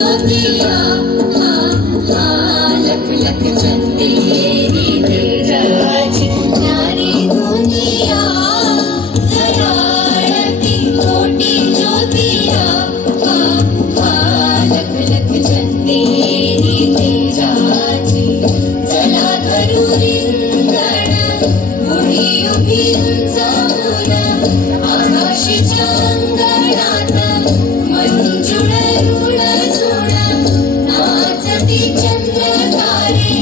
दिया लख लख चंदे जगाची न्यारी दुनिया जराळती कोटी ज्योतिया लख लख चंदे तेजाची चला धरू रिंगण उडी उभी उंचावून आकाशीच्या अंगणात मंजुळ रुळ झुळ नाचती चंद्रतारे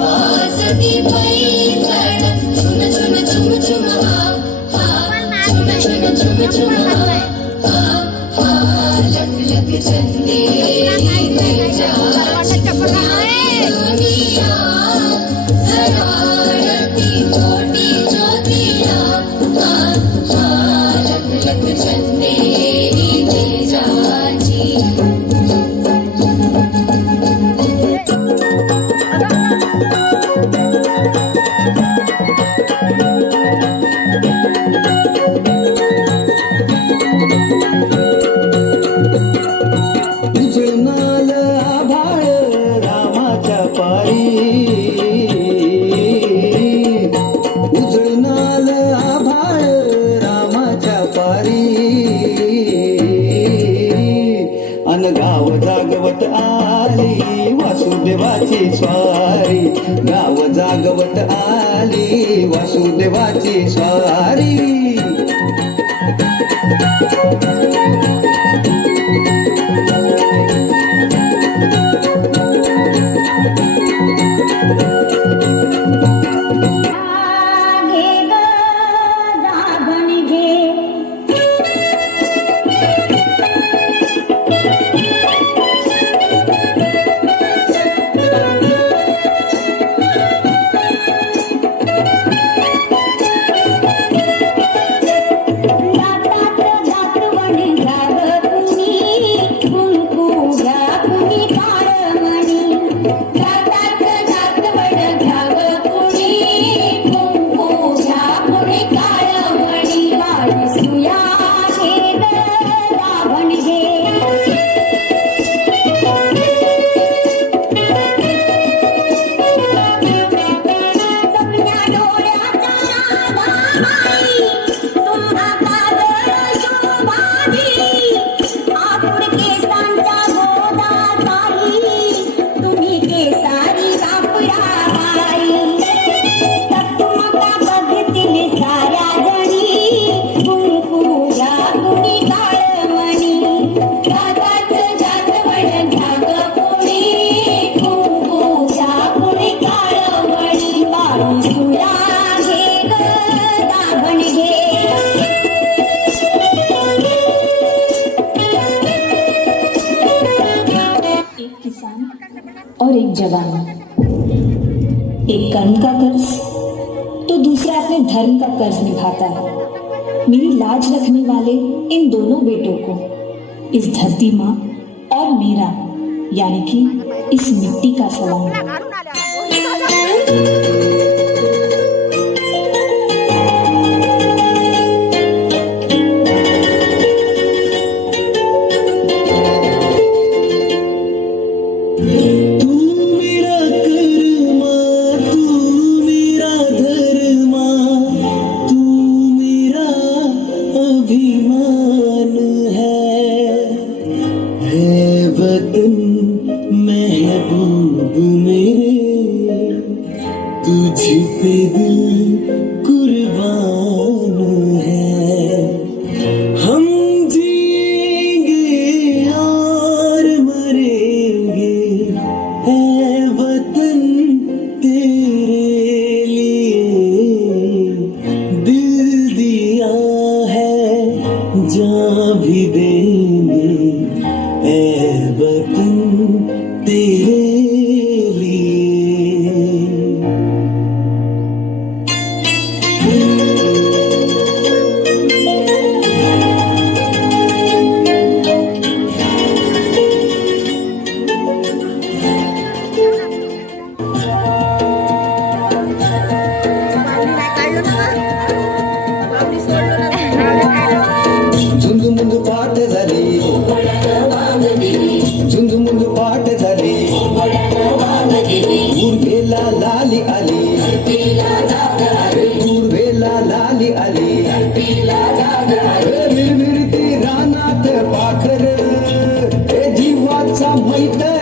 वाजती पैंजण झुम झुम झुम झुम झुम झुम झुम झुम लख लख चंदे तेजाची दुनिया जराळती कोटी ज्योतिया लख लख चंदे तेजाची उजळणाल आभाळ रामाच्या पारी उजळणाल आभाळ रामाच्या पारी अन गाव जागवत आली वासुदेवाची स्वारी गाव जागवत आली वासुदेवाची स्वारी और एक जवान, एक कर्म का कर्ज तो दूसरा अपने धर्म का कर्ज निभाता है। मेरी लाज रखने वाले इन दोनों बेटों को इस धरती माँ और मेरा यानी कि इस मिट्टी का सलाम। महबूब मेरे तुझ पे दिल कुर्बान है हम जिएंगे और मरेंगे है वतन तेरे लिए दिल दिया है जान भी देंगे है वतन तेरे लिए। झुंज मुंज पाठ झाली झुंज मुंज पाठ झाली पूर्वेला लाली आली पूर्वेला लाली आली विरविरती रानात पाखर हे जीवाचा मैत्र